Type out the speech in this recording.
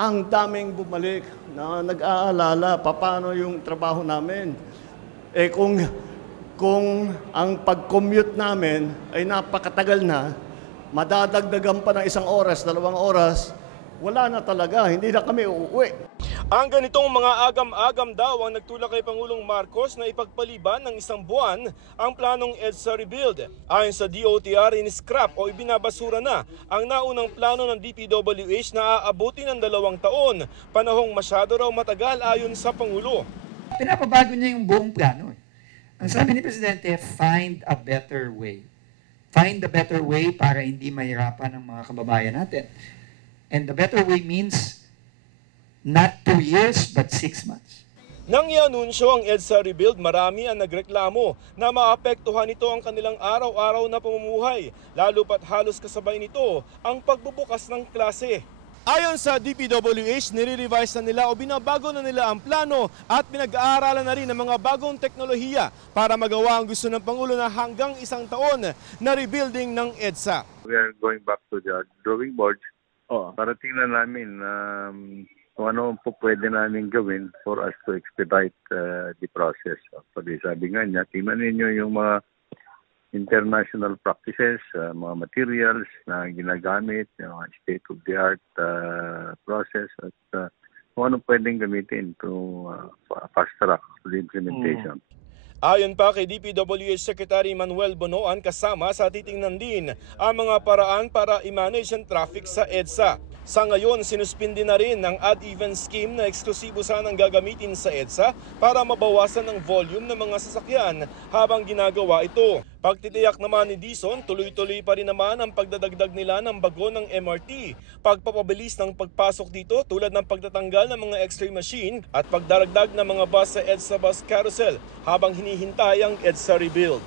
Ang daming bumalik na nag-aalala paano yung trabaho namin. Kung ang pag-commute namin ay napakatagal na, madadagdagan pa ng 1 oras, 2 oras, wala na talaga, hindi na kami uuwi. Ang ganitong mga agam-agam daw ang nagtulak kay Pangulong Marcos na ipagpaliban ng 1 buwan ang planong EDSA rebuild. Ayon sa DOTR, in-scrap o ibinabasura na ang naunang plano ng DPWH na aabutin ng 2 taon, panahong masyado raw matagal ayon sa Pangulo. Pinapabago niya yung buong plano. Ang sabi ni Presidente, find a better way. Find a better way para hindi mahirapan ang mga kababayan natin. And the better way means not 2 years, but 6 months. Nang i-anunsyo ang EDSA rebuild, marami ang nagreklamo na maapektuhan nito ang kanilang araw-araw na pamumuhay, lalo pat halos kasabay nito ang pagbubukas ng klase. Ayon sa DPWH, nire-revise na nila o binabago na nila ang plano at pinag-aaralan na rin ang mga bagong teknolohiya para magawa ang gusto ng Pangulo na hanggang 1 taon na rebuilding ng EDSA. We are going back to the drawing boards para tingnan namin kung ano po pwede namin gawin for us to expedite the process. Pwede sabi nga niya, tingnan ninyo yung mga international practices, mga materials na ginagamit, yung mga state-of-the-art process at kung ano pwedeng gamitin to fast-track the implementation. Ayon pa kay DPWH Secretary Manuel Bonoan, kasama sa titingnan din ang mga paraan para i-manage ang traffic sa EDSA. Sa ngayon, sinuspindi na rin ang odd-even scheme na eksklusibo sanang gagamitin sa EDSA para mabawasan ang volume ng mga sasakyan habang ginagawa ito. Pagtitiyak naman ni Dizon, tuloy-tuloy pa rin naman ang pagdadagdag nila ng bago ng MRT, pagpapabilis ng pagpasok dito tulad ng pagtatanggal ng mga X-ray machine at pagdaragdag ng mga bus sa EDSA bus carousel habang hinihintay ang EDSA rebuild.